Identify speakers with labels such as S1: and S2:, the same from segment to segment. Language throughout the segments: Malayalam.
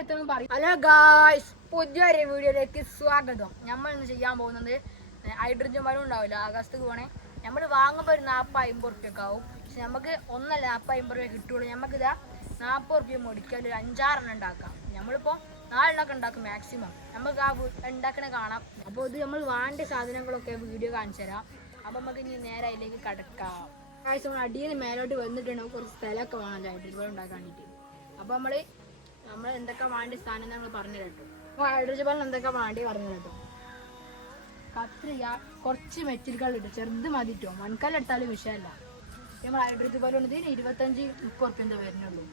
S1: എത്തണം ഹലോ ഗായ്സ് പുതിയൊരു വീഡിയോയിലേക്ക് സ്വാഗതം. നമ്മൾ ഇന്ന് ചെയ്യാൻ പോകുന്നത് ഹൈഡ്രജൻ വരും ഉണ്ടാവില്ല ആകാശത്തേക്ക് പോണേ. നമ്മൾ വാങ്ങുമ്പോൾ ഒരു നാൽപ്പത് അമ്പത് റുപ്യൊക്കെ ആവും. പക്ഷെ നമുക്ക് ഒന്നല്ല നാൽപ്പത് അമ്പത് രൂപ കിട്ടുള്ളൂ നമുക്കിതാ നാൽപ്പത് റുപ്യ മുടിക്കാൻ ഒരു അഞ്ചാറെണ്ണം ഉണ്ടാക്കാം. നമ്മളിപ്പോൾ നാലെണ്ണൊക്കെ ഉണ്ടാക്കും മാക്സിമം നമുക്ക് ആ ഉണ്ടാക്കണേ കാണാം. അപ്പോൾ ഇത് നമ്മൾ വാണ്ട സാധനങ്ങളൊക്കെ വീഡിയോ കാണിച്ചു തരാം. അപ്പം നമുക്ക് ഇനി നേരെ അതിലേക്ക് കടക്കാം. നമ്മൾ അടിയിൽ നിന്ന് മേലോട്ട് വന്നിട്ടുണ്ടെങ്കിൽ കുറച്ച് സ്ഥലമൊക്കെ വേണം ഹൈഡ്രജൻ ഇതുപോലെ ഉണ്ടാക്കാൻ വേണ്ടിയിട്ട് അപ്പോൾ നമ്മൾ നമ്മൾ എന്തൊക്കെ വേണ്ട സ്ഥാനം നമ്മൾ പറഞ്ഞു കേട്ടോ. അപ്പോൾ ഹൈഡ്രജൻ ബലൂൺ എന്തൊക്കെ വേണ്ടി പറഞ്ഞു കേട്ടോ. കത്രിക കുറച്ച് ഇട്ടു ചെറുത് മതിട്ടോ മൺകല്ലെടുത്താലും വിഷയമല്ല. നമ്മൾ ഹൈഡ്രജൻ ബലൂൺ ഇതിന് ഇരുപത്തഞ്ച് മുപ്പത് എന്താ വരുന്നുള്ളൂ.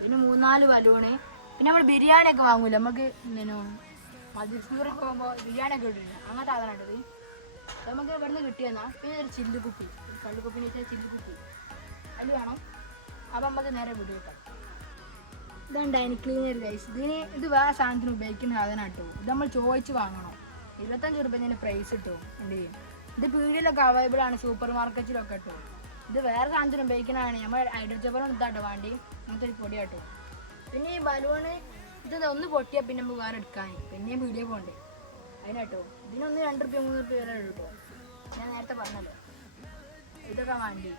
S1: പിന്നെ മൂന്നാൽ ബലൂണ് പിന്നെ നമ്മൾ ബിരിയാണി ഒക്കെ വാങ്ങൂല. നമുക്ക് ഇങ്ങനെ മധുസൂറൊക്കെ പോകുമ്പോൾ ബിരിയാണി ഒക്കെ ഇട്ടില്ല അങ്ങനത്തെ സാധനം അത് നമുക്ക് ഇവിടുന്ന് കിട്ടിയെന്നാ? പിന്നെ ഒരു ചില്ല് കുപ്പി ഒരു കള്ളു കുപ്പിന് വെച്ചാൽ ചില്ല് കുപ്പി അതിൽ വേണം. അപ്പം നമുക്ക് നേരെ വീട് വെക്കാം ഇതാണ് ഡൈനി ക്ലീനർ ഗൈസ് ഇതിന് ഇത് വേറെ സാധനത്തിന് ഉപയോഗിക്കുന്ന സാധനം കേട്ടോ ഇത് നമ്മൾ ചോദിച്ച് വാങ്ങണം. ഇരുപത്തഞ്ച് രൂപ ഇതിന്റെ പ്രൈസ് കിട്ടും എന്ത് ചെയ്യും? ഇത് പീടിയിലൊക്കെ അവൈലബിൾ ആണ്. സൂപ്പർ മാർക്കറ്റിലൊക്കെ കേട്ടോ ഇത് വേറെ സാധനത്തിന് ഉപയോഗിക്കുന്നതാണ് നമ്മൾ ഹൈഡ്രജൻ ബലൂൺ ഇതാട്ടോ വേണ്ടി. അങ്ങനത്തെ ഒരു പൊടി കേട്ടോ പിന്നെ ഈ ബലൂണ് ഇത് ഒന്ന് പൊട്ടിയാൽ പിന്നെ നമുക്ക് വേറെ എടുക്കാൻ പിന്നെ വീഡിയോ പോകണ്ടേ അതിനാട്ടോ ഇതിനൊന്ന് രണ്ട് റുപ്യ മൂന്ന് റുപ്യ വരെ ഉള്ളൂ ഞാൻ നേരത്തെ പറഞ്ഞല്ലോ. ഇതൊക്കെ വേണ്ടി.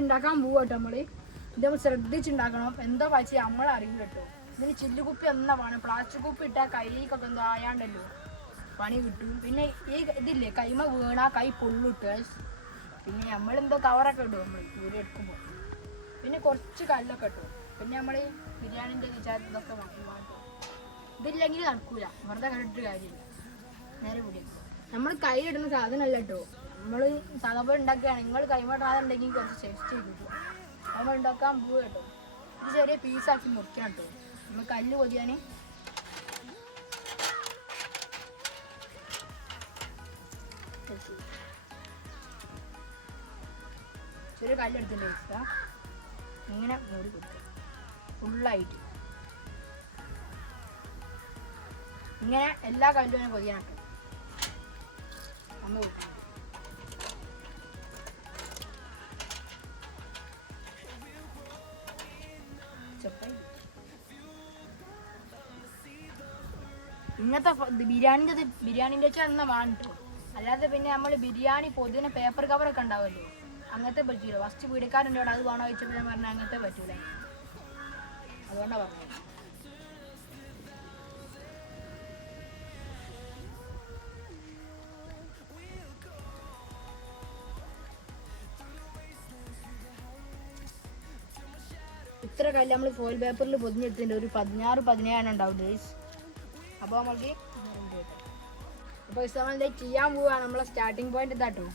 S1: ഉണ്ടാക്കാൻ പോവാട്ടോ നമ്മൾ. ഇത് നമ്മൾ ശ്രദ്ധിച്ചുണ്ടാക്കണം. എന്താ വെച്ച് നമ്മളെ അറിയില്ല കേട്ടോ. ഇതിന് ചില്ലുകുപ്പി എന്നാ വേണം. പ്ലാസ്റ്റിക് കുപ്പി ഇട്ടാൽ കൈക്കൊക്കെ എന്തോ ആയാണ്ടല്ലോ. പണി കിട്ടും. പിന്നെ ഈ ഇതില്ലേ കൈമ വീണാ കൈ പൊള്ളിട്ട് പിന്നെ നമ്മളെന്തോ കവറൊക്കെ ഇടും നമ്മൾ ദൂരെ എടുക്കുമ്പോൾ പിന്നെ കുറച്ച് കല്ലൊക്കെ ഇട്ടു പിന്നെ നമ്മൾ ബിരിയാണിന്റെ ഇതൊക്കെ മാറ്റും ഇതില്ലെങ്കിൽ നടക്കൂല. വെറുതെ കണ്ടിട്ട് കാര്യമില്ല. നേരെ കൂടി നമ്മൾ കയ്യിലിടുന്ന സാധനമല്ല കേട്ടോ നമ്മൾ സാധാരണ ഉണ്ടാക്കുകയാണ് നിങ്ങൾ കൈമാറാതുണ്ടെങ്കിൽ കുറച്ച് സേഫ്റ്റി കിട്ടും നമ്മൾ ഉണ്ടാക്കാൻ പോവുക കേട്ടോ. ഇത് ചെറിയ പീസാക്കി മുറിക്കണം കേട്ടോ. നമ്മൾ കല്ല് പൊതിയാൻ ചെറിയ കല്ലെടുത്തിട്ട് വെച്ചാൽ ഇങ്ങനെ മൂടി കൊടുക്കുക ഫുള്ളായിട്ട്. ഇങ്ങനെ എല്ലാ കല്ലും ഇങ്ങനെ നമ്മൾ കൊടുക്കണം ഇങ്ങനത്തെ ബിരിയാണിന്റെ ബിരിയാണിന്റെ വെച്ചാൽ എന്നാൽ വാങ്ങിട്ടു അല്ലാതെ പിന്നെ നമ്മൾ ബിരിയാണി പൊതുവിന് പേപ്പർ കവറൊക്കെ ഉണ്ടാവുമല്ലോ. അങ്ങനത്തെ പറ്റൂല ഫസ്റ്റ് പീടിക്കാരുണ്ട് അവിടെ അത് വേണോ വെച്ചപ്പോൾ ഞാൻ പറഞ്ഞ അങ്ങനത്തെ പറ്റൂല. അതുകൊണ്ടാണ് പറഞ്ഞത്. ഇത്ര കല്ല് നമ്മൾ ഫോയിൽ പേപ്പറിൽ പൊതിഞ്ഞെടുത്തിട്ടുണ്ട്. ഒരു പതിനാറ് പതിനേഴാണ് ഉണ്ടാവും ഡേയ്സ് അപ്പോൾ നമ്മൾക്ക് അപ്പോൾ നമ്മൾ ചെയ്യാൻ പോവാണ് നമ്മളെ സ്റ്റാർട്ടിങ് പോയിന്റ് ഇതാട്ടോ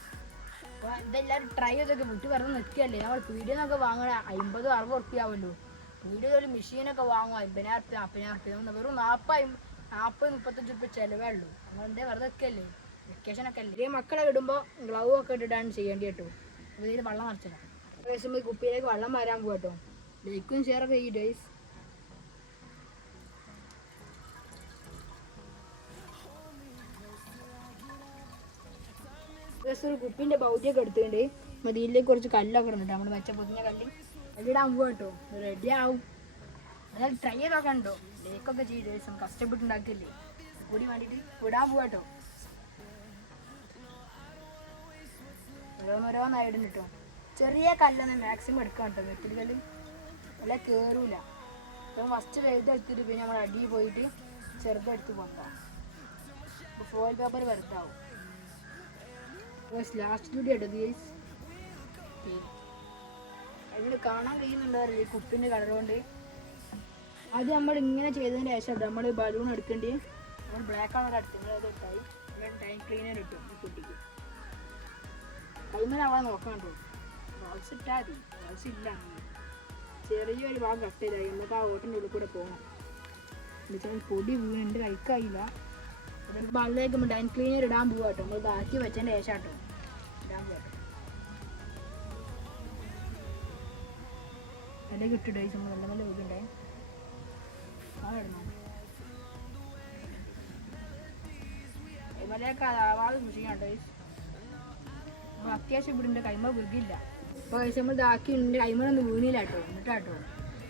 S1: അപ്പോൾ ഇതെല്ലാവരും ട്രൈ ചെയ്തൊക്കെ വിട്ട് വെറുതെ നിൽക്കുകയല്ലേ? നമ്മൾ പീടിയിൽ എന്നൊക്കെ വാങ്ങണ അമ്പത് അറുപത് ഉറുപ്പ്യ ആവുമല്ലോ പീടിയിൽ ഒരു മെഷീനൊക്കെ വാങ്ങും അമ്പതിനായിരം ഉറുപ്പ്യ നാൽപ്പതിനായിരം ഉറുപ്പ്യ വെറും നാൽപ്പത് നാൽപ്പത് മുപ്പത്തഞ്ച് ഉറുപ്പ്യ ചിലവേ ഉള്ളൂ. നമ്മൾ എന്തേ വെറുതെ നിൽക്കല്ലേ വെക്കേഷൻ ഒക്കെ അല്ലേ? ഈ മക്കളെ വിടുമ്പോൾ ഗ്ലൗ ഒക്കെ ഇട്ടിട്ടാണ് ചെയ്യേണ്ടി കേട്ടോ അപ്പോൾ ഇതിൽ വെള്ളം നിറച്ചിടാം. കുപ്പിയിലേക്ക് വെള്ളം വരാൻ പോകട്ടോ ലൈക്കും ഷെയറൊക്കെ ചെയ്യും ഡേയ്സ് ഒരു കുപ്പിന്റെ ബൗദ്ധിയൊക്കെ എടുത്തുകൊണ്ട് മതിയിലേക്ക് കുറച്ച് കല്ലൊക്കെ ഉണ്ട് നമ്മൾ വെച്ച പൊതിഞ്ഞ കല്ല്. അതിടാൻ പോവാ കേട്ടോ റെഡി ആവും. അതായത് ട്രൈ ചെയ്തൊക്കെ ഉണ്ടോ ലേക്കൊക്കെ ചെയ്ത് ദിവസം കഷ്ടപ്പെട്ടുണ്ടാക്കില്ലേ കൂടി വേണ്ടിയിട്ട് വിടാൻ പോവാ കേട്ടോ. ഓരോന്നോരോന്നായിടുന്നു കിട്ടും. ചെറിയ കല്ലൊന്നും മാക്സിമം എടുക്കാം കേട്ടോ വെട്ടിൽ കല്ല്. അല്ല കയറൂല അപ്പം ഫസ്റ്റ് വലുതെടുത്തിട്ട് പിന്നെ നമ്മൾ അടിയിൽ പോയിട്ട് ചെറുതെടുത്ത് കൊണ്ടാം അപ്പോൾ ഫോയിൽ പേപ്പർ വെറുതാവും. ലാസ്റ്റ് വീഡിയോ ഇട്ടത് ഗൈസ് അതിന് കാണാൻ കഴിയുന്നുണ്ടാവില്ല ഈ കുപ്പിന്റെ കളർ കൊണ്ട്. അത് നമ്മൾ ഇങ്ങനെ ചെയ്തതിന് ശേഷം നമ്മൾ ബലൂൺ എടുക്കേണ്ടി. നമ്മൾ ബ്ലാക്ക് കളർ എടുത്ത് നിങ്ങൾ അത് ഇട്ടായി. ടൈം ക്ലീനർ ഇട്ടു ഈ കുട്ടിക്ക് കൈമേൽ അവളെ നോക്കണം കേട്ടോ. റോൾസ് ഇട്ടാൽ മതി. റോൾസ് ഇല്ല. ചെറിയൊരു ഭാഗം കട്ട് നമുക്ക് ആ ഓട്ടിന്റെ ഉള്ളിൽ കൂടെ പോകണം എന്നുവെച്ചാൽ പൊടി വീണ്ടും കഴിക്കായില്ല ബള്ളിലേക്ക് ഡൈൻ ക്ലീനർ ഇടാൻ പോവാട്ടോ നമ്മൾ ബാക്കി വെച്ചതിന്റെ ശേഷം ഇട്ട് ഡേയ്സ് നമ്മൾ നല്ല നല്ല വീടുണ്ടേ ആ അത്യാവശ്യം ഇവിടെ കൈമ വീടില്ല അപ്പോൾ നമ്മൾ ഇതാക്കി ഉണ്ട് കൈമ വീണില്ല കേട്ടോ എന്നിട്ടാട്ടോ.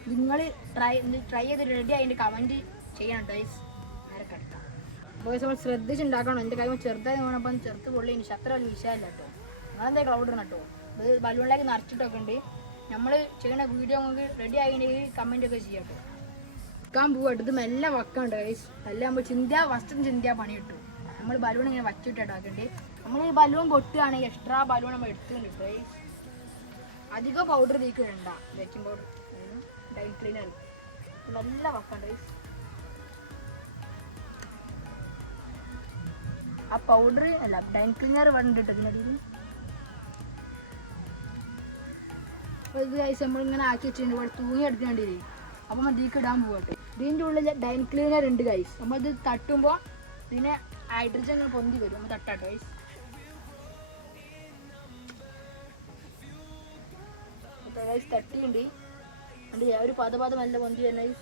S1: നിങ്ങൾ ട്രൈ ട്രൈ ചെയ്ത് റെഡി അതിന്റെ കമന്റ് ചെയ്യണം ടൈസ് നേരെ കിടക്കാം ബോയ്സ് നമ്മൾ ശ്രദ്ധിച്ചുണ്ടാക്കണം എന്റെ കൈമ ചെറുതായി വേണപ്പം ചെറുത്ത് പൊള്ളി ഇനി വലിയ വിഷയമല്ല കേട്ടോ. നിങ്ങളെന്താ ക്ലൗഡ് ഇടണം കേട്ടോ? ബലൂണിലേക്ക് നിറച്ചിട്ടൊക്കെ ഉണ്ട്. നമ്മൾ ചെയ്യുന്ന വീഡിയോ നമുക്ക് റെഡി ആയിട്ടുണ്ടെങ്കിൽ കമന്റ് ഒക്കെ ചെയ്യാം വെക്കാൻ പോവാട്ടോ ഇത് മെല്ലെ വെക്കണ്ട് ഗൈസ് എല്ലാം നമ്മൾ ചിന്തിയ വസ്ത്രം ചിന്തിയ പണി കിട്ടും. നമ്മൾ ബലൂൺ ഇങ്ങനെ വച്ചിട്ടാക്കണ്ടേ നമ്മൾ ഈ ബലൂൺ പൊട്ടുകയാണെങ്കിൽ എക്സ്ട്രാ ബലൂൺ നമ്മൾ എടുത്തുകൊണ്ട് ഗൈസ് അധികം പൗഡർ തീക്കുന്നുണ്ട ബേക്കിംഗ് പൗഡർ ഡൈ ക്ലീനർ നല്ല വെക്കണ്ട ഗൈസ് ആ പൗഡർ അല്ല ഡൈൻ ക്ലീനർ വേണ്ടിട്ട് ഇത് കഴിച്ച് നമ്മളിങ്ങനെ ആക്കി വെച്ചിട്ടുണ്ട് ഇവിടെ തൂങ്ങി എടുക്കുന്നുണ്ടില്ലേ അപ്പം മതിക്ക് ഇടാൻ പോകട്ടെ ഇതിന്റെ ഉള്ളിൽ ഡൈൻ ക്ലീനർ ഉണ്ട് ഗൈസ് നമ്മൾ ഇത് തട്ടുമ്പോൾ ഇതിനെ ഹൈഡ്രജൻ പൊന്തി വരും. നമ്മൾ തട്ടാട്ടോ ഗൈസ് ഗൈസ് തട്ടിയുണ്ട്. ഉണ്ട് ഒരു പത പത മെല്ലെ പൊന്തി guys.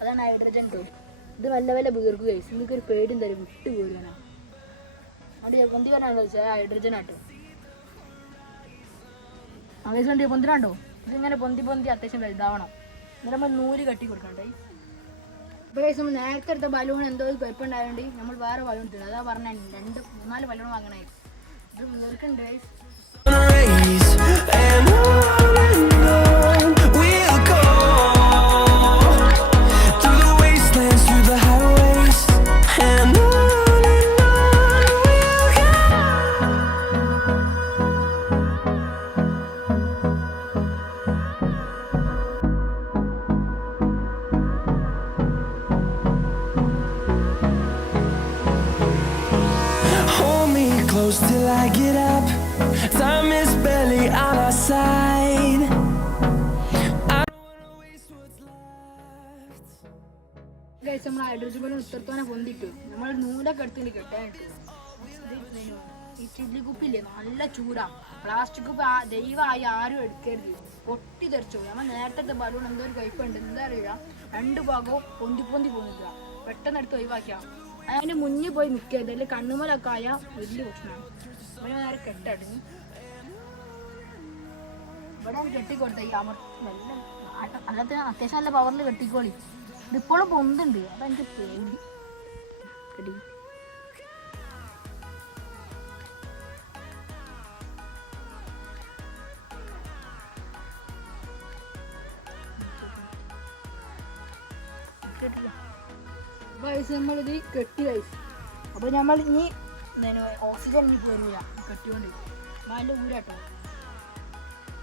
S1: അതാണ് ഹൈഡ്രജൻ കേട്ടോ ഇത് മെല്ലെ മെല്ലെ വീർക്കുക ഗൈസ് നിങ്ങൾക്ക് ഒരു പേടി തരും വിട്ട് പോരുകയാണ് അവിടെ പൊന്തി വരാണോ ചോദിച്ചാൽ ഹൈഡ്രജൻ ആട്ടോ. ഉണ്ട് പൊന്തിനാണ്ടോ ഇതിങ്ങനെ പൊന്തി പൊന്തി അത്യാവശ്യം വലുതാവണം. എന്നിട്ട് നമ്മൾ നൂൽ കെട്ടി കൊടുക്കണ്ടേ കഴിച്ച് നമ്മൾ നേരത്തെ എടുത്ത ബലൂൺ എന്തോ ഒരു കുഴപ്പമുണ്ടായതുകൊണ്ട് നമ്മൾ വേറെ ബലൂൺ എടുത്തത് അതാ പറഞ്ഞ രണ്ട് മൂന്നാൽ ബലൂൺ വാങ്ങണേ. ഇത് വീർക്കുണ്ട് guys.
S2: Close till I get up. Time is barely on our side. I don't wanna waste what's left.
S1: Guys നമ്മൾ ഹൈഡ്രജൻ ബലൂൺ ഇത്രത്തോനെ പൊന്തിട്ടു. നമ്മൾ നൂലൊക്കെ എടുത്തിട്ട് കെട്ടാനിട്ടു ഈ ചില്ലി കുപ്പില്ലേ നല്ല ചൂടാ. പ്ലാസ്റ്റിക് കുപ്പി ദൈവമായി ആരും എടുക്കരുത്. പൊട്ടി തെറിച്ചു നമ്മൾ നേരത്തെ ബലൂൺ എന്തോ ഒരു കയ്പുണ്ട്. എന്താ അറിയില്ല. രണ്ട് ഭാഗവും പൊന്തി പൊന്തി പോകുന്നില്ല പെട്ടെന്ന് എടുത്ത് ഒഴിവാക്കിയാ. അതിന് മുന്നിൽ പോയി നിൽക്കരുത് അല്ലെങ്കിൽ കണ്ണുമലൊക്കെ ആയാൽ വലിയ പ്രശ്നമാണ്. അവനെ നേരെ കെട്ടടിഞ്ഞു ഇവിടെ കെട്ടിക്കൊടുത്ത ഈ അമർ അല്ലാത്ത അത്യാവശ്യം നല്ല പവറിൽ കെട്ടിക്കോളി. ഇതിപ്പോഴും പൊന്തുണ്ട്. അതെനിക്ക് പേടി. കെട്ടി. വയസ്സ് നമ്മളിത് കെട്ടി വയസ്സ് അപ്പോൾ നമ്മൾ ഇനി ഓക്സിജൻ ഇനി പോരില്ല കെട്ടിക്കൊണ്ട് അതിന്റെ ഊരാട്ടോ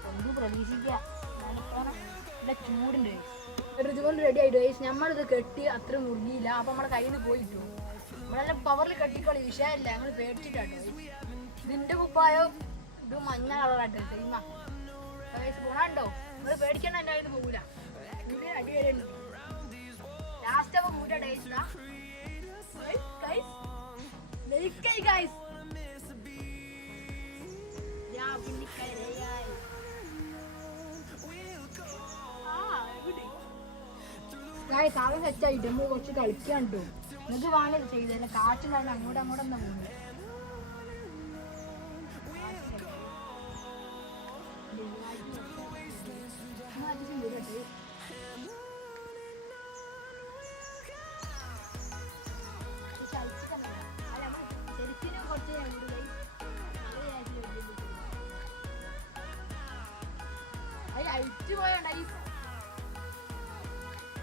S1: ഒന്ന് പ്രതീക്ഷിക്കുക നല്ല ചൂടുണ്ട്. കൊണ്ട് റെഡി ആയിട്ട് ഗൈസ് നമ്മളിത് കെട്ടി അത്ര മുറുകിയില്ല. അപ്പോൾ നമ്മുടെ കയ്യിൽ നിന്ന് പോയിട്ടു നമ്മളെല്ലാം പവറിൽ കെട്ടിക്കളി. വിഷയമല്ല ഞങ്ങൾ പേടിച്ചിട്ടാട്ടോ നിന്റെ കുപ്പായോ ഇത് മഞ്ഞ കളറാട്ടോ സെയിമ ഗുണമുണ്ടോ നിങ്ങൾ പേടിക്കണ്ട എന്റെ കയ്യിൽ നിന്ന് പോകൂല അവ അടി ഡേയ്സ് ദാ ഗൈസ് ഗൈസ് കൈ ഗൈസ് ഗൈസ് കൈ രേ ഗൈസ് സാധനം സെറ്റ് ആയിട്ട് നമ്മൾ കുറച്ച് കളിക്കാണ്ടോ നിങ്ങൾക്ക് വേണം ചെയ്തല്ല കാറ്റുണ്ടായിരുന്നു അങ്ങോട്ടും അങ്ങോട്ടൊന്നും എന്നാ പോകുന്നത് അയച്ചു പോയണ്ടായി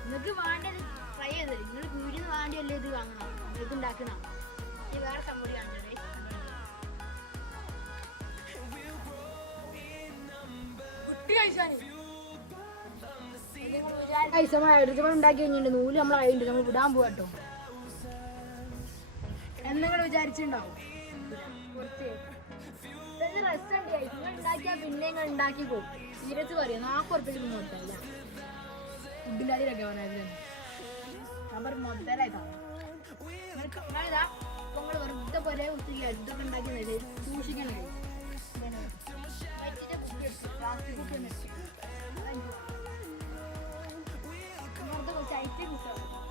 S1: നിങ്ങൾക്ക് വേണ്ടത് ട്രൈ ചെയ്ത് നിങ്ങൾ വീടിന് വേണ്ടിയല്ലേ ഇത് വാങ്ങണം നിങ്ങൾക്ക് ഉണ്ടാക്കണം ഇത് വേറെ സംഭവം കാണിച്ചത് ഉണ്ടാക്കി കഴിഞ്ഞിട്ട് നൂൽ നമ്മൾ കഴിഞ്ഞിട്ട് നമ്മൾ വിടാൻ പോവാട്ടോ എന്തെങ്കിലും വിചാരിച്ചിട്ടുണ്ടാവും കുറച്ച് റെസ്റ്റ് ഉണ്ട് നിങ്ങൾ ഉണ്ടാക്കിയാൽ പിന്നെ നിങ്ങൾ ഉണ്ടാക്കി പോകും തീരത്ത് പറയാം നാൽപ്പത് ഉറുപ്പിക്ക് കൊടുത്തല്ല ഫുഡിന്റെ അതിലൊക്കെ വന്നത് അവർ മുതലായിട്ടാ നിങ്ങളിതാ ഇപ്പൊ നിങ്ങൾ വെറുതെ പോലെ കുത്തിക്കുക ഇതൊക്കെ ഉണ്ടാക്കി സൂക്ഷിക്കണേ പ്ലാസ്റ്റിക് എടുത്തു വെറുതെ കുറച്ച് ഐറ്റം കിട്ടും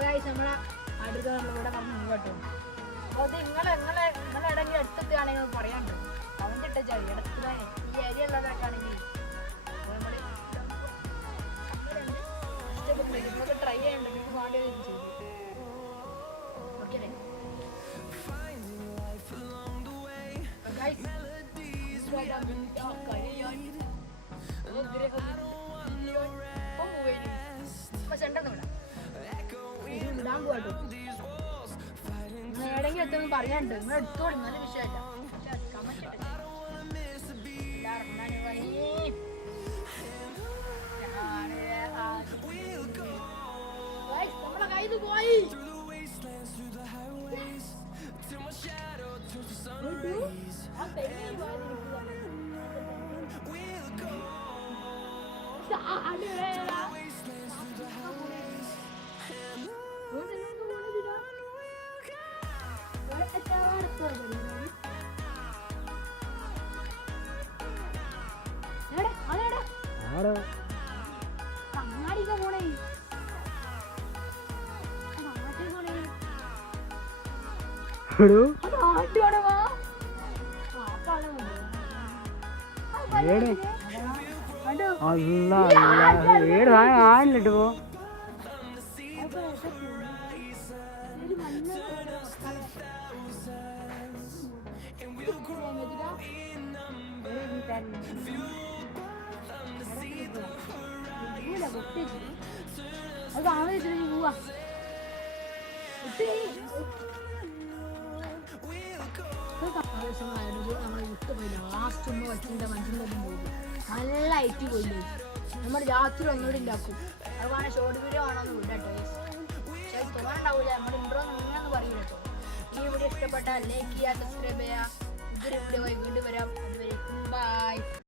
S1: അപ്പോൾ guys, നമ്മളെ അടുത്ത നമ്മളിവിടെ പറഞ്ഞു കേട്ടോ അപ്പോൾ അത് നിങ്ങളെ നിങ്ങളെ നിങ്ങളെ എവിടെയെങ്കിലും അടുത്തെത്തുകയാണെങ്കിൽ ഒന്ന് പറയാണ്ട് കമന്റ് ഇട്ടാ ഈ ഏരിയ ഏടെങ്കിലും എത്തുമെന്ന് പറയാനുണ്ട് നിങ്ങൾ എടുത്തോളൂ നല്ല വിഷയമല്ല നമ്മളെ കയ്യിൽ പോയി ആ തെങ്ങി കണ്ണാടിക്ക പോണേ
S3: എടോ ഏടെ? അല്ല ഏട് ആണിട്ട് പോ?
S1: അത് ആവേശം പോവാ. നമ്മൾ വിട്ടുപോയി ലാസ്റ്റ് ഒന്ന് വച്ചിന്റെ മനുഷ്യന്റെ പോയി. നല്ല ഐറ്റ് പോയില്ലേ? നമ്മൾ രാത്രി ഒന്നുകൂടി ഉണ്ടാക്കും. അതുപോലെ ഷോർട്ട് വീഡിയോ ആണെന്ന് വിടാട്ടോ പക്ഷേ തോന്നുന്നുണ്ടാവില്ല നമ്മുടെ ഇൻട്രോ നിങ്ങളെന്ന് പറയൂല കേട്ടോ. ഈ വീഡിയോ ഇഷ്ടപ്പെട്ടാൽ ലൈക്ക് ചെയ്യുക സബ്സ്ക്രൈബ് ചെയ്യുക. ഇതൊരു വീഡിയോ വീണ്ടും വരാം. Bye.